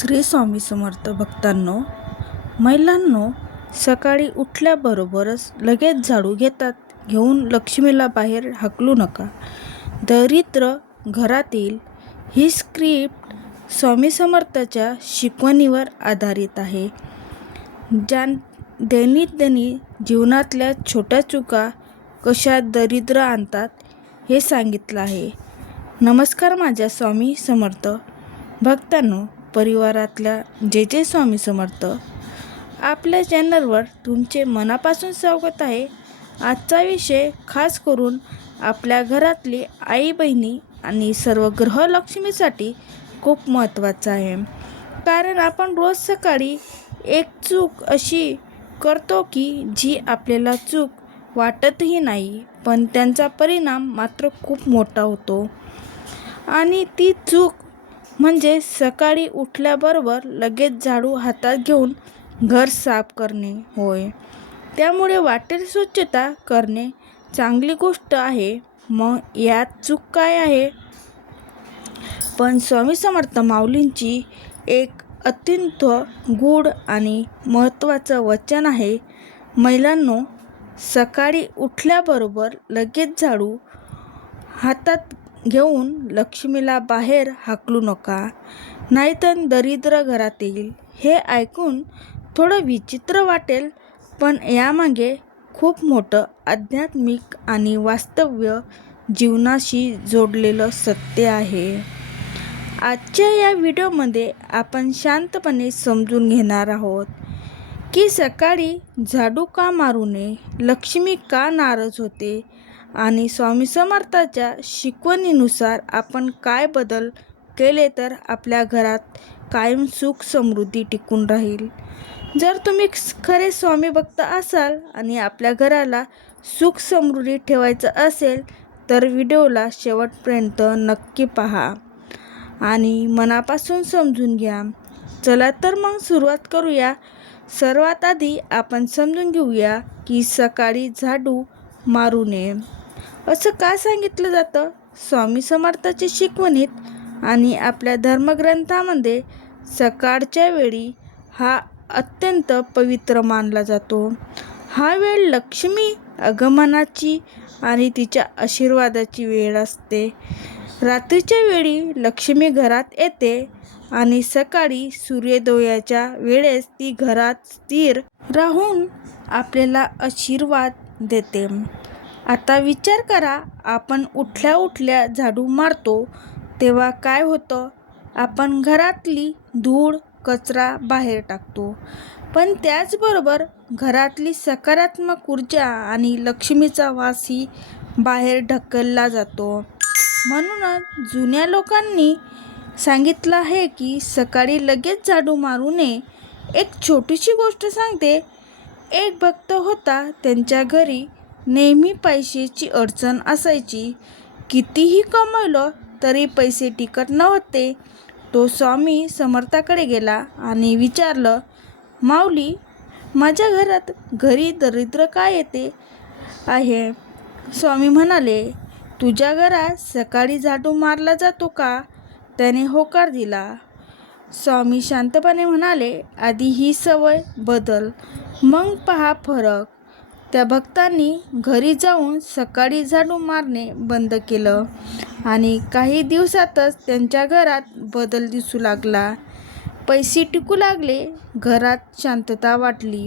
श्री स्वामी समर्थ भक्तांनो, महिलांनो, सकाळी उठल्याबरोबरच लगेच झाडू घेऊन लक्ष्मीला बाहेर हाकलू नका. दरिद्र घरातील ही स्क्रिप्ट स्वामी समर्थाच्या शिकवणीवर आधारित आहे. दैनंदिन जीवनातल्या छोट्या चुका कशा दरिद्र आणतात हे सांगितलं आहे. नमस्कार माझ्या स्वामी समर्थ भक्तांनो, परिवारातल्या जे स्वामी समर्थ आपल्या चॅनलवर तुमचे मनापासून स्वागत आहे. आजचा विषय खास करून आपल्या घरातली आई बहिणी आणि सर्व गृहलक्ष्मीसाठी खूप महत्त्वाचा आहे. कारण आपण रोज सकाळी एक चूक अशी करतो की जी आपल्याला चूक वाटतही नाही, पण त्यांचा परिणाम मात्र खूप मोठा होतो. आणि ती चूक म्हणजे सकाळी उठल्याबरोबर लगेच झाडू हातात घेऊन घर साफ करणे होय. त्यामुळे वाटेल स्वच्छता करणे चांगली गोष्ट आहे. मग यात चूक काय आहे? पण स्वामी समर्थ माऊलींची एक अत्यंत गूढ आणि महत्त्वाचं वचन आहे. महिलांनो, सकाळी उठल्याबरोबर लगेच झाडू हातात घेऊन लक्ष्मीला बाहेर हाकलू नका, नाहीतर दरिद्र घरात येईल. हे ऐकून थोडं विचित्र वाटेल, पण यामागे खूप मोठं आध्यात्मिक आणि वास्तव जीवनाशी जोडलेलं सत्य आहे. आजच्या या व्हिडिओमध्ये आपण शांतपणे समजून घेणार आहोत की सकाळी झाडू का मारू नये, लक्ष्मी का नाराज होते आणि स्वामी समर्थाच्या शिकवणीनुसार आपण काय बदल केले तर आपल्या घरात कायम सुख समृद्धी टिकून राहील. जर तुम्ही खरे स्वामी भक्त असाल आणि आपल्या घराला सुख समृद्धी ठेवायचं असेल तर व्हिडिओला शेवटपर्यंत नक्की पहा आणि मनापासून समजून घ्या. चला तर मग सुरुवात करूया. सर्वात आधी आपण समजून घेऊया की सकाळी झाडू मारू नये असं का सांगितलं जातं. स्वामी समर्थाच्या शिकवणीत आणि आपल्या धर्मग्रंथामध्ये सकाळच्या वेळी हा अत्यंत पवित्र मानला जातो. हा वेळ लक्ष्मी आगमनाची आणि तिच्या आशीर्वादाची वेळ असते. रात्रीच्या वेळी लक्ष्मी घरात येते आणि सकाळी सूर्योदयाच्या वेळेस ती घरात स्थिर राहून आपल्याला आशीर्वाद देते. आता विचार करा, आपण उठल्या उठल्या झाडू मारतो तेव्हा काय होतं? आपण घरातली धूळ कचरा बाहेर टाकतो, पण त्याचबरोबर घरातली सकारात्मक ऊर्जा आणि लक्ष्मीचा वासही बाहेर ढकलला जातो. म्हणूनच जुन्या लोकांनी सांगितलं आहे की सकाळी लगेच झाडू मारू नये. एक छोटीशी गोष्ट सांगते. एक भक्त होता, त्यांच्या घरी नेहमी पैशाची अडचण असायची. कितीही कमवलं तरी पैसे टिकत नव्हते. तो स्वामी समर्थाकडे गेला आणि विचारलं, माऊली, माझ्या घरी दरिद्र का येते आहे? स्वामी म्हणाले, तुझ्या घरात सकाळी झाडू मारला जातो का? त्याने होकार दिला. स्वामी शांतपणे म्हणाले, आधी ही सवय बदल, मग पहा फरक. त्या भक्तांनी घरी जाऊन सकाळी झाडू मारणे बंद केलं आणि काही दिवसातच त्यांच्या घरात बदल दिसू लागला. पैसे टिकू लागले, घरात शांतता वाटली.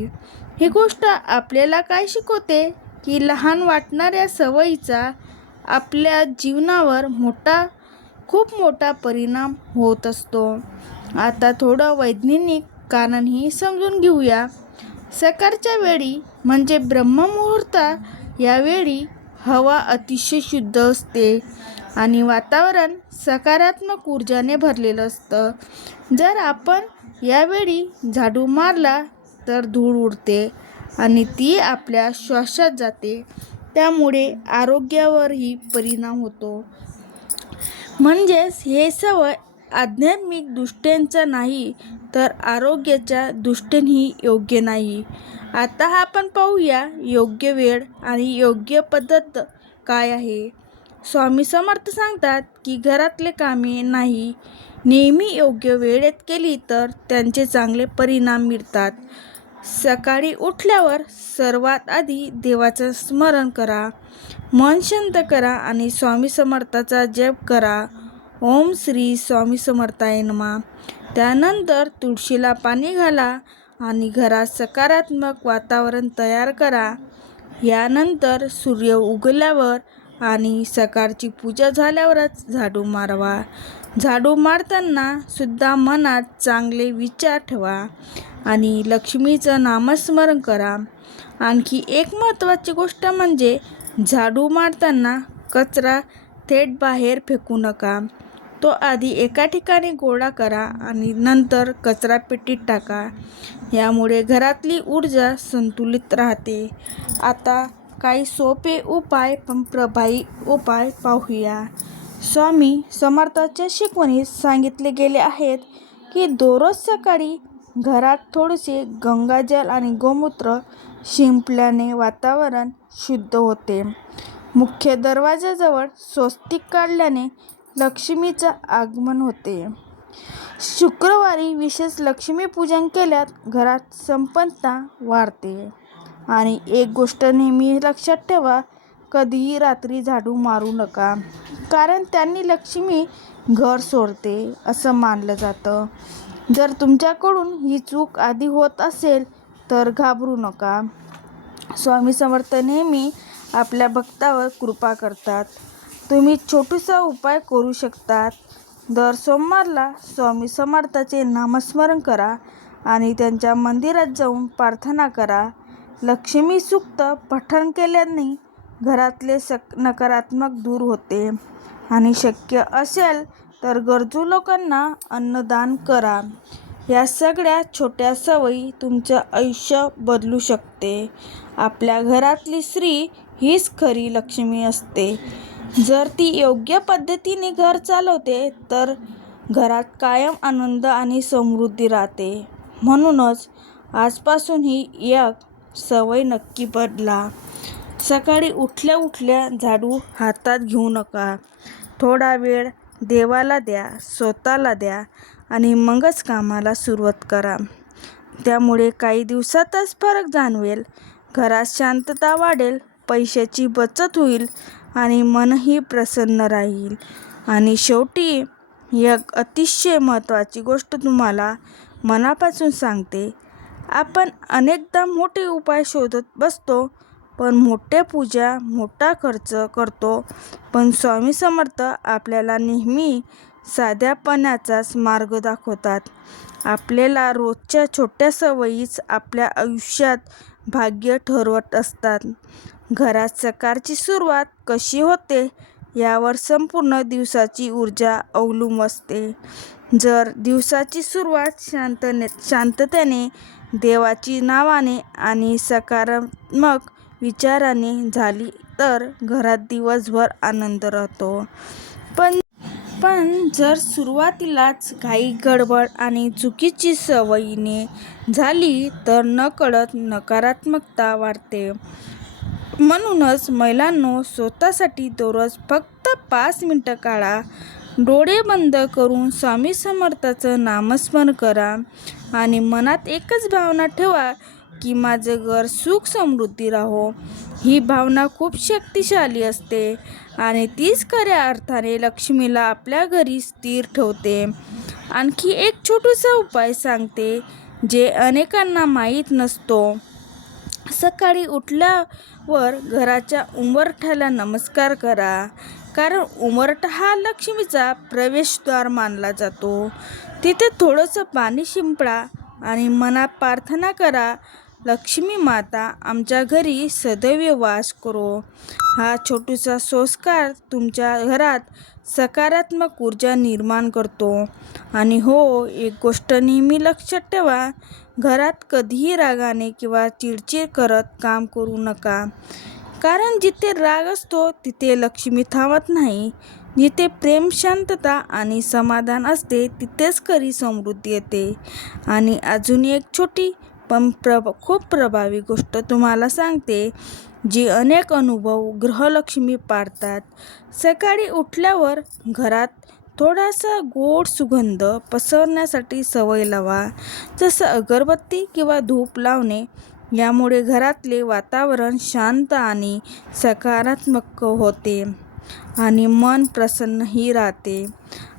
ही गोष्ट आपल्याला काय शिकवते की लहान वाटणाऱ्या सवयीचा आपल्या जीवनावर खूप मोठा परिणाम होत असतो. आता थोडं वैज्ञानिक कारणही समजून घेऊया. सकाळच्या वेळी म्हणजे ब्रह्ममुहूर्त, यावेळी हवा अतिशय शुद्ध असते आणि वातावरण सकारात्मक ऊर्जाने भरलेलं असतं. जर आपण यावेळी झाडू मारला तर धूळ उडते आणि ती आपल्या श्वासात जाते, त्यामुळे आरोग्यावरही परिणाम होतो. म्हणजेच हे सवय आध्यात्मिक दृष्टीचं नाही तर आरोग्याच्या दृष्टीनेही योग्य नाही. आता आपण पाहूया योग्य वेळ आणि योग्य पद्धत काय आहे. स्वामी समर्थ सांगतात की घरातले कामे नाही नेहमी योग्य वेळेत केली तर त्यांचे चांगले परिणाम मिळतात. सकाळी उठल्यावर सर्वात आधी देवाचं स्मरण करा, मन शांत करा आणि स्वामी समर्थाचा जप करा. ओम श्री स्वामी समर्थाय नमः. त्यानंतर तुळशीला पाणी घाला आणि घरात सकारात्मक वातावरण तयार करा. यानंतर सूर्य उगवल्यावर आणि सकाळची पूजा झाल्यावरच झाडू मारावा. झाडू मारताना सुद्धा मनात चांगले विचार ठेवा आणि लक्ष्मीचं नामस्मरण करा. आणखी एक महत्त्वाची गोष्ट म्हणजे झाडू मारताना कचरा थेट बाहेर फेकू नका. तो आधी एका ठिकाणी गोळा करा आणि नंतर कचरापेटीत टाका. यामुळे घरातली ऊर्जा संतुलित राहते. आता काही सोपे उपाय पण प्रभावी उपाय पाहूया. स्वामी समर्थांच्या शिकवणीत सांगितले गेले आहेत की दररोज सकाळी घरात थोडेसे गंगाजल आणि गोमूत्र शिंपल्याने वातावरण शुद्ध होते. मुख्य दरवाजाजवळ स्वस्तिक काढल्याने लक्ष्मीचं आगमन होते. शुक्रवारी विशेष लक्ष्मीपूजन केल्यास घरात संपन्नता वाढते. आणि एक गोष्ट नेहमी लक्षात ठेवा, कधीही रात्री झाडू मारू नका, कारण त्यांनी लक्ष्मी घर सोडते असं मानलं जातं. जर तुमच्याकडून ही चूक आधी होत असेल तर घाबरू नका. स्वामी समर्थ नेहमी आपल्या भक्तावर कृपा करतात. तुम्ही छोटासा उपाय करू शकता. दर सोमवारला स्वामी समर्थाचे नामस्मरण करा आणि त्यांच्या मंदिरात जाऊन प्रार्थना करा. लक्ष्मी सूक्त पठण केल्याने घरातले नकारात्मक दूर होते. आणि शक्य असेल तर गरजू लोकांना अन्नदान करा. या सगळ्या छोट्या सवयी तुमचं आयुष्य बदलू शकते. आपल्या घरातली स्त्री हीच खरी लक्ष्मी असते. जर ती योग्य पद्धतीने घर चालवते तर घरात कायम आनंद आणि समृद्धी राहते. म्हणूनच आजपासून ही एक सवय नक्की बदला. सकाळी उठल्या उठल्या झाडू हातात घेऊ नका. थोडा वेळ देवाला द्या, स्वतःला द्या आणि मगच कामाला सुरुवात करा. त्यामुळे काही दिवसातच फरक जाणवेल. घरात शांतता वाढेल, पैशाची बचत होईल आणि मनही प्रसन्न राहील. आणि शेवटी एक अतिशय महत्त्वाची गोष्ट तुम्हाला मनापासून सांगते. आपण अनेकदा मोठे उपाय शोधत बसतो, पण मोठे पूजा, मोठा खर्च करतो. पण स्वामी समर्थ आपल्याला नेहमी साध्यापणाचाच मार्ग दाखवतात. आपल्याला रोजच्या छोट्या सवयीच आपल्या आयुष्यात भाग्य ठरवत असतात. घरात सकाळची सुरुवात कशी होते यावर संपूर्ण दिवसाची ऊर्जा अवलंबून असते. जर दिवसाची सुरुवात शांततेने, देवाची नावाने आणि सकारात्मक विचाराने झाली तर घरात दिवसभर आनंद राहतो. पण जर सुरुवातीलाच घाई, गडबड आणि चुकीची सवयीने झाली तर नकळत नकारात्मकता वाढते. म्हणूनच महिलांनो, स्वतःसाठी दररोज फक्त 5 मिनिटं काढा. डोळे बंद करून स्वामी समर्थाचं नामस्मरण करा आणि मनात एकच भावना ठेवा की माझं घर सुख समृद्धी राहो. ही भावना खूप शक्तिशाली असते आणि तीच खऱ्या अर्थाने लक्ष्मीला आपल्या घरी स्थिर ठेवते. आणखी एक छोटासा उपाय सांगते जे अनेकांना माहीत नसतो. सकाळी उठल्यावर घराच्या उंबरठ्याला नमस्कार करा, कारण उंबरठा हा लक्ष्मीचा प्रवेशद्वार मानला जातो. तिथे थोडंसं पाणी शिंपडा आणि मनात प्रार्थना करा, लक्ष्मी माता आमच्या घरी सदैव वास करो. हा छोटासा संस्कार तुमच्या घरात सकारात्मक ऊर्जा निर्माण करतो. आणि हो, एक गोष्ट नेहमी लक्षात ठेवा, घरात कधीही रागाने किंवा चिडचिड करत काम करू नका, कारण जिथे राग असतो तिथे लक्ष्मी थांबत नाही. जिथे प्रेम, शांतता आणि समाधान असते तिथेच खरी समृद्धी येते. आणि अजून एक छोटी पण खूप प्रभावी गोष्ट तुम्हाला सांगते, जी अनेक अनुभव गृहलक्ष्मी पाळतात. सकाळी उठल्यावर घरात थोडासा गोड सुगंध पसरण्यासाठी सवय लावा, जसं अगरबत्ती किंवा धूप लावणे. यामुळे घरातले वातावरण शांत आणि सकारात्मक होते आणि मन प्रसन्नही राहते.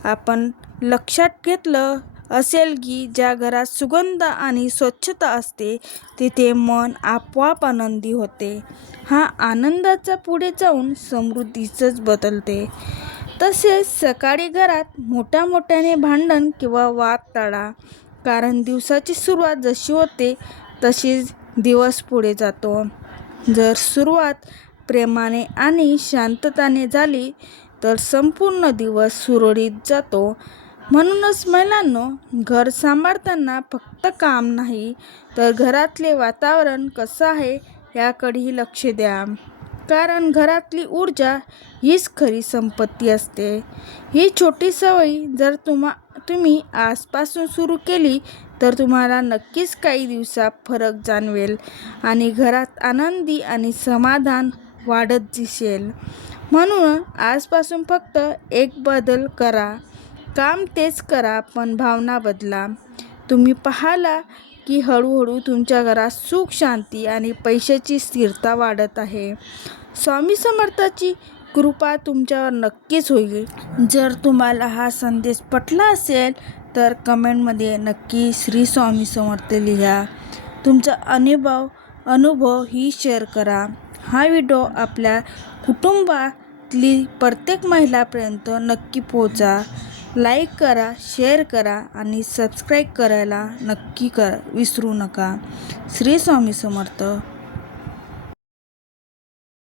आपण लक्षात घेतलं असेल की ज्या घरात सुगंध आणि स्वच्छता असते तिथे मन आपोआप आनंदी होते. हा आनंदाचा पुढे जाऊन समृद्धीच बदलते. तसेच सकाळी घरात मोठ्याने भांडण किंवा वाद टाळा, कारण दिवसाची सुरुवात जशी होते तशीच दिवस पुढे जातो. जर सुरुवात प्रेमाने आणि शांतताने झाली तर संपूर्ण दिवस सुरळीत जातो. म्हणूनच महिलांनो, घर सांभाळताना फक्त काम नाही तर घरातले वातावरण कसं आहे याकडेही लक्ष द्या, कारण घरातली ऊर्जा हीच खरी संपत्ती असते. ही छोटी सवय जर तुम्ही आजपासून सुरू केली तर तुम्हाला नक्कीच काही दिवसात फरक जाणवेल आणि घरात आनंदी आणि समाधान वाढत दिसेल. म्हणून आजपासून फक्त एक बदल करा. काम तेच करा, पण भावना बदला. तुम्ही पाहाल की हळूहळू तुमच्या घरात सुख, शांती आणि पैशाची स्थिरता वाढत आहे. स्वामी समर्थाची कृपा तुमच्यावर नक्कीच होईल. जर तुम्हाला हा संदेश पटला असेल तर कमेंटमध्ये नक्की श्री स्वामी समर्थ लिहा. तुमचा अनुभव ही शेअर करा. हा व्हिडिओ आपल्या कुटुंबातली प्रत्येक महिलापर्यंत नक्की पोहोचा. लाईक करा, शेअर करा आणि सबस्क्राईब करायला नक्की विसरू नका. श्री स्वामी समर्थ.